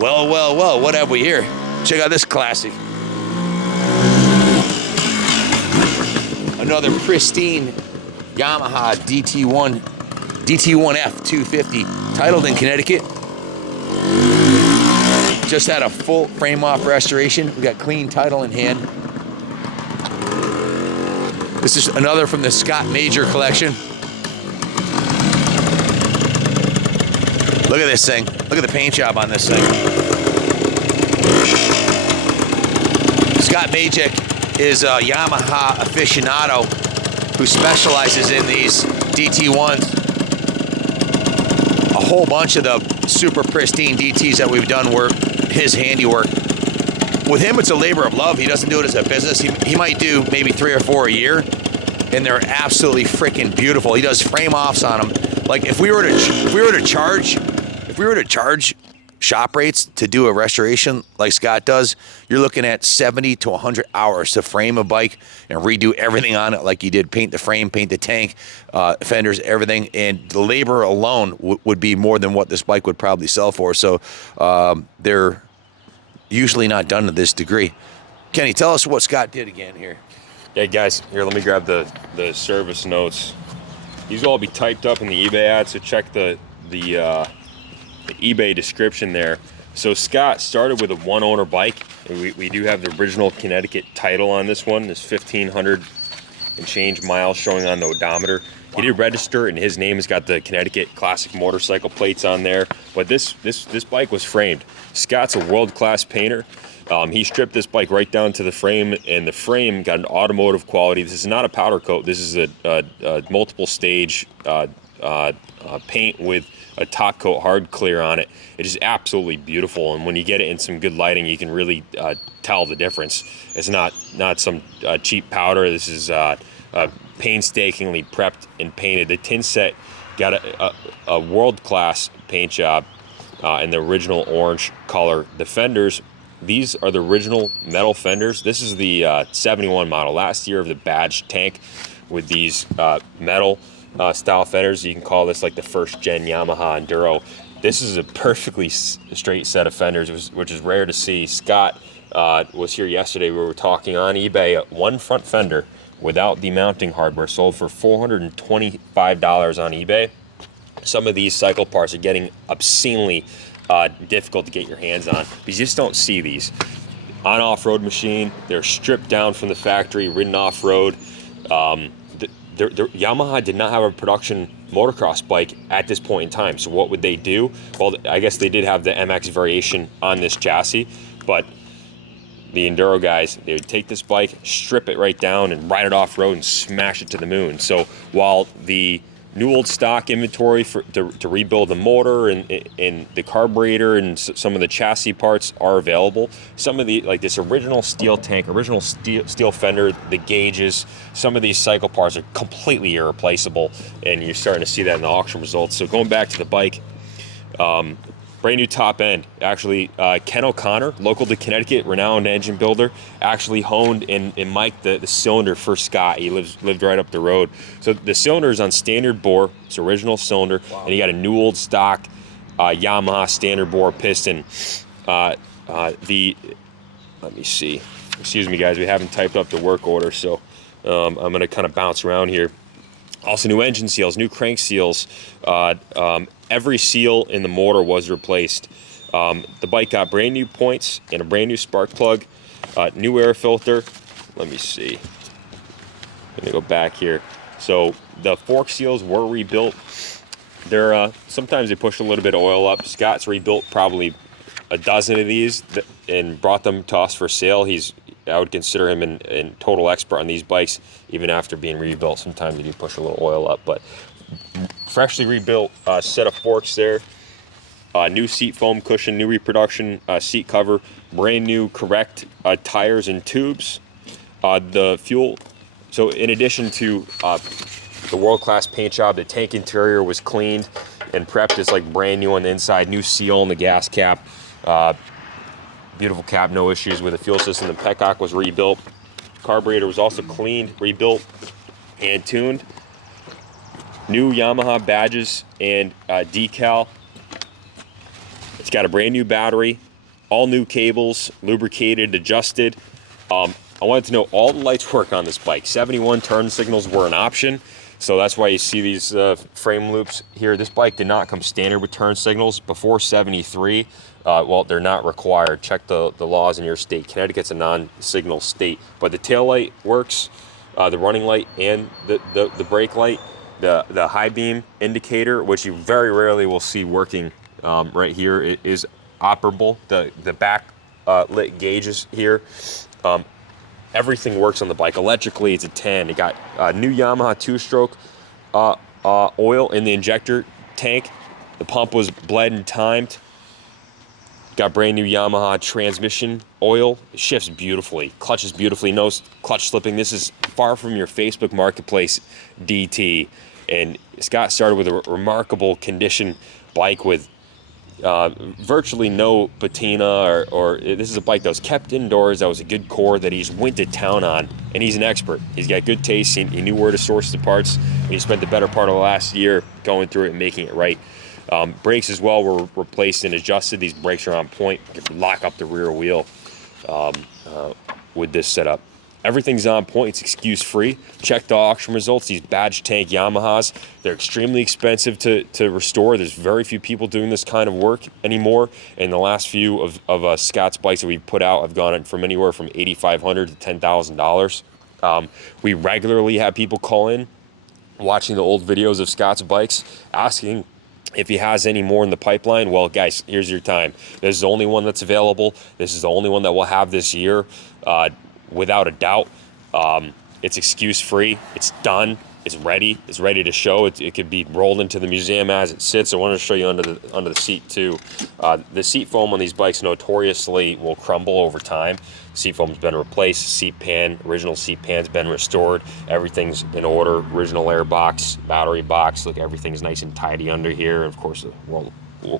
Well, what have we here? Check out this classic. Another pristine Yamaha DT1F 250, titled in Connecticut. Just had a full frame off restoration. We got clean title in hand. This is another from the Scott Major collection. Look at this thing. Look at the paint job on this thing. Scott Majek is a Yamaha aficionado who specializes in these DT1s. A whole bunch of the super pristine DTs that we've done were his handiwork. With him, it's a labor of love. He doesn't do it as a business. He might do maybe 3 or 4 a year, and they're absolutely freaking beautiful. He does frame offs on them. Like if we were to charge shop rates to do a restoration like Scott does, you're looking at 70 to 100 hours to frame a bike and redo everything on it like you did, paint the frame, paint the tank, fenders, everything. And the labor alone would be more than what this bike would probably sell for. So they're usually not done to this degree. Kenny, tell us what Scott did again here. Yeah, guys, here, let me grab the service notes. These will all be typed up in the eBay ad, so check the eBay description there. So Scott started with a one-owner bike, and we do have the original Connecticut title on this one. There's 1,500 and change miles showing on the odometer. Wow. He did register, and his name has got the Connecticut classic motorcycle plates on there. But this bike was framed. Scott's a world-class painter. He stripped this bike right down to the frame, and the frame got an automotive quality. This is not a powder coat. This is a multiple stage paint with a top coat hard clear on it. It is absolutely beautiful, and when you get it in some good lighting, you can really tell the difference. It's not some cheap powder. This is painstakingly prepped and painted. The tin set got a world-class paint job in the original orange color. The fenders, these are the original metal fenders. This is the 71 model, last year of the badge tank with these metal style fenders. You can call this like the first gen Yamaha Enduro. This is a perfectly straight set of fenders, which is rare to see. Scott was here yesterday. We were talking on eBay. One front fender without the mounting hardware sold for $425 on eBay. Some of these cycle parts are getting obscenely difficult to get your hands on because you just don't see these. On off-road machine, they're stripped down from the factory, ridden off-road. Yamaha did not have a production motocross bike at this point in time. So what would they do? Well, I guess they did have the MX variation on this chassis, but the Enduro guys, they would take this bike, strip it right down, and ride it off-road and smash it to the moon. So while the new old stock inventory to rebuild the motor and the carburetor and some of the chassis parts are available, some of the, like this original steel tank, original steel fender, the gauges, some of these cycle parts are completely irreplaceable, and you're starting to see that in the auction results. So going back to the bike, brand new top end. Actually, Ken O'Connor, local to Connecticut, renowned engine builder, actually honed and mic'd the cylinder for Scott. He lived right up the road. So the cylinder is on standard bore. It's original cylinder. Wow. And you got a new old stock Yamaha standard bore piston. Let me see. Excuse me, guys. We haven't typed up the work order, so I'm going to kind of bounce around here. Also, new engine seals, new crank seals. Every seal in the motor was replaced. The bike got brand new points and a brand new spark plug, new air filter. Let me see. I'm gonna go back here. So the fork seals were rebuilt. They're sometimes they push a little bit of oil up. Scott's rebuilt probably a dozen of these and brought them to us for sale. I would consider him a total expert on these bikes, even after being rebuilt. Sometimes they do push a little oil up, but freshly rebuilt set of forks there, new seat foam cushion, new reproduction seat cover, brand new correct tires and tubes. The fuel, so in addition to the world-class paint job, the tank interior was cleaned and prepped. It's like brand new on the inside, new seal on the gas cap, beautiful cap, no issues with the fuel system. The petcock was rebuilt. Carburetor was also cleaned, rebuilt, and tuned. New Yamaha badges and decal. It's got a brand new battery, all new cables, lubricated, adjusted. I wanted to know all the lights work on this bike. 71 turn signals were an option, so that's why you see these frame loops here. This bike did not come standard with turn signals. Before 73, well, they're not required. Check the laws in your state. Connecticut's a non-signal state, but the tail light works, the running light and the brake light. The high beam indicator, which you very rarely will see working right here, it is operable. The back lit gauges here. Everything works on the bike. Electrically, it's a 10. It got new Yamaha 2-stroke oil in the injector tank. The pump was bled and timed. Got brand new Yamaha transmission oil. It shifts beautifully, clutches beautifully, no clutch slipping. This is far from your Facebook Marketplace DT. And Scott started with a remarkable condition bike with virtually no patina, or this is a bike that was kept indoors, that was a good core that he's went to town on, and he's an expert. He's got good taste. He knew where to source the parts, and he spent the better part of the last year going through it and making it right. Brakes as well were replaced and adjusted. These brakes are on point. You can lock up the rear wheel with this setup. Everything's on point. It's excuse-free. Check the auction results. These badge tank Yamahas, they're extremely expensive to restore. There's very few people doing this kind of work anymore. And the last few of Scott's bikes that we put out have gone from anywhere from $8,500 to $10,000. We regularly have people call in, watching the old videos of Scott's bikes, asking if he has any more in the pipeline. Well, guys, here's your time. This is the only one that's available. This is the only one that we'll have this year. Without a doubt. It's excuse-free. It's done. It's ready. It's ready to show. It could be rolled into the museum as it sits. I wanted to show you under the seat too. The seat foam on these bikes notoriously will crumble over time. Seat foam's been replaced. Seat pan, original seat pan's been restored. Everything's in order. Original air box, battery box. Look, everything's nice and tidy under here. Of course, the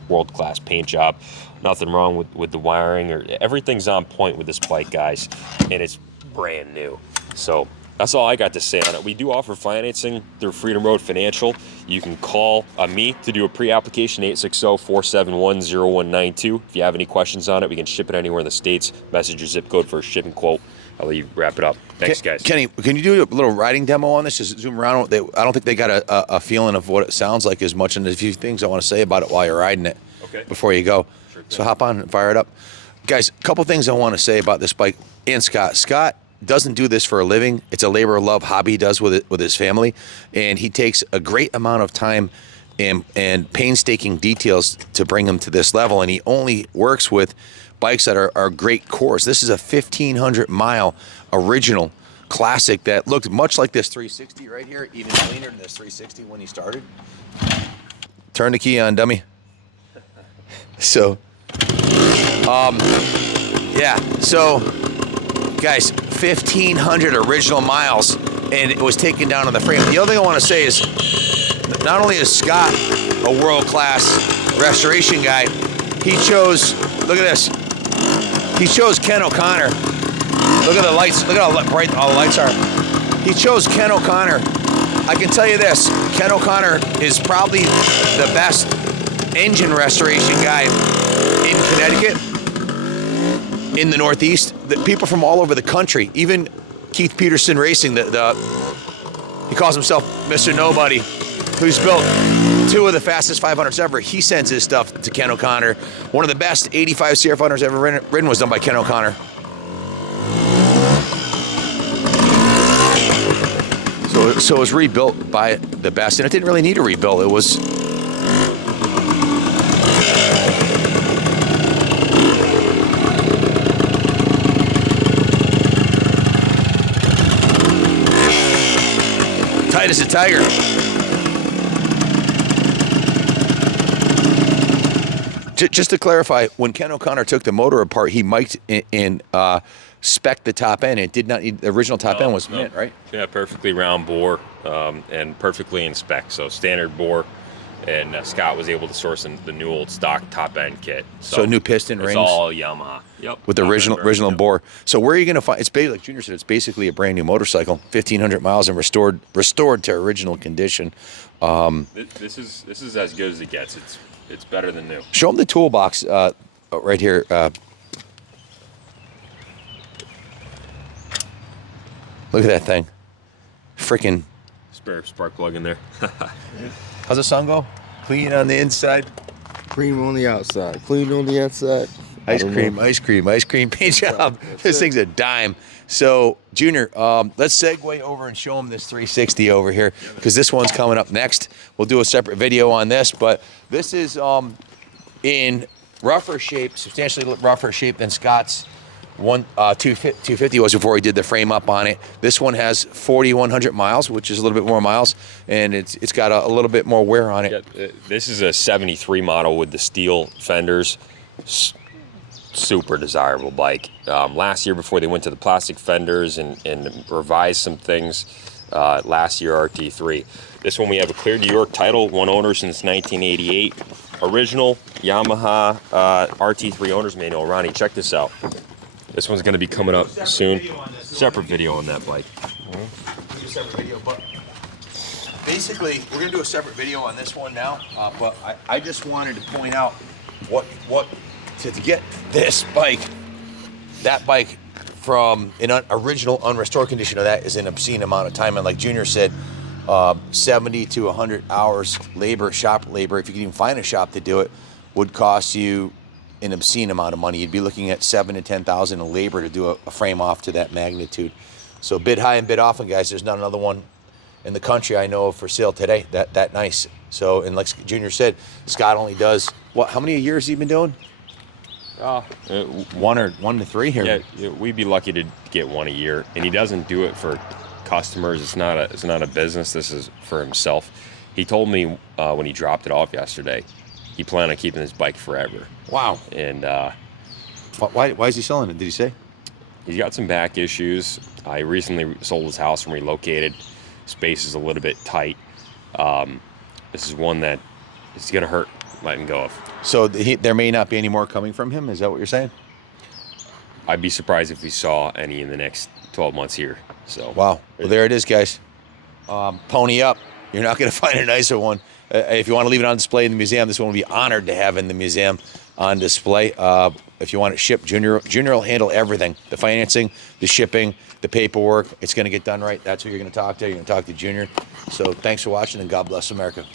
world-class paint job. Nothing wrong with the wiring, or everything's on point with this bike, guys, and it's brand new. So that's all I got to say on it. We do offer financing through Freedom Road Financial. You can call me to do a pre-application, 860-471-0192. If you have any questions on it, we can ship it anywhere in the States. Message your zip code for a shipping quote. I'll let you wrap it up. Thanks, guys. Kenny, can you do a little riding demo on this? Just zoom around. I don't think they got a feeling of what it sounds like as much, and there's a few things I want to say about it while you're riding it. Okay. Before you go. Sure thing. So hop on and fire it up. Guys, a couple things I want to say about this bike and Scott. Scott doesn't do this for a living. It's a labor of love hobby he does with his family, and he takes a great amount of time and painstaking details to bring him to this level, and he only works with bikes that are great cores. This is a 1,500-mile original classic that looked much like this 360 right here, even cleaner than this 360 when he started. Turn the key on, dummy. So, yeah. So, guys, 1,500 original miles, and it was taken down on the frame. The other thing I want to say is, not only is Scott a world-class restoration guy, he chose, look at this, he chose Ken O'Connor. Look at the lights, look at how bright all the lights are. He chose Ken O'Connor. I can tell you this, Ken O'Connor is probably the best engine restoration guy in Connecticut, in the Northeast. The people from all over the country, even Keith Peterson Racing, he calls himself Mr. Nobody, who's built 2 of the fastest 500s ever. He sends his stuff to Ken O'Connor. One of the best 85 CR500s ever ridden was done by Ken O'Connor. So it was rebuilt by the best, and it didn't really need a rebuild. It was tight as a tiger. Just to clarify, when Ken O'Connor took the motor apart, he mic'd and spec'd the top end. It did not need, the original top end was mint, right? Yeah, perfectly round bore and perfectly in spec. So standard bore, and Scott was able to source the new old stock top end kit. So new piston rings. It's all Yamaha. Yep. With the original bore. So where are you going to find? It's basically, like Junior said, it's basically a brand new motorcycle, 1,500 miles and restored to original condition. This is as good as it gets. It's better than new. Show them the toolbox right here, Look at that thing. Freaking. Spare spark plug in there. How's the song go? Clean on the inside. Cream on the outside, clean on the inside. Ice cream paint job. This thing's a dime. So, Junior, let's segue over and show them this 360 over here, because this one's coming up next. We'll do a separate video on this, but this is in rougher shape, substantially rougher shape than Scott's 250 was before he did the frame up on it. This one has 4,100 miles, which is a little bit more miles, and it's got a little bit more wear on it. Yeah, this is a 73 model with the steel fenders. Super desirable bike. Last year, before they went to the plastic fenders and revised some things, last year RT3. This one we have a clear New York title, one owner since 1988. Original Yamaha RT3 owner's manual. Ronnie, check this out. This one's going to be coming up soon. Separate video on that bike. But basically, we're going to do a separate video on this one now. But I just wanted to point out what to get this bike, that bike from an original unrestored condition of that is an obscene amount of time. And like Junior said, 70 to 100 hours labor, shop labor, if you can even find a shop to do it, would cost you an obscene amount of money. You'd be looking at $7,000 to $10,000 in labor to do a frame off to that magnitude. So bid high and bid often, guys. There's not another one in the country I know of for sale today that nice. So, and like Junior said, Scott only does what? How many years has he been doing? 1 to 3 here. Yeah, we'd be lucky to get one a year, and he doesn't do it for customers. It's not a business. This is for himself. He told me when he dropped it off yesterday, he planned on keeping his bike forever. Wow. And why is he selling it? Did he say? He's got some back issues. I recently sold his house and relocated. Space is a little bit tight. This is one that is going to hurt letting go of. So there may not be any more coming from him? Is that what you're saying? I'd be surprised if we saw any in the next 12 months here. So wow. Well, there it is, guys. Pony up. You're not going to find a nicer one. If you want to leave it on display in the museum, this one will be honored to have in the museum on display. If you want it shipped, Junior will handle everything. The financing, the shipping, the paperwork. It's going to get done right. That's who you're going to talk to. You're going to talk to Junior. So thanks for watching, and God bless America.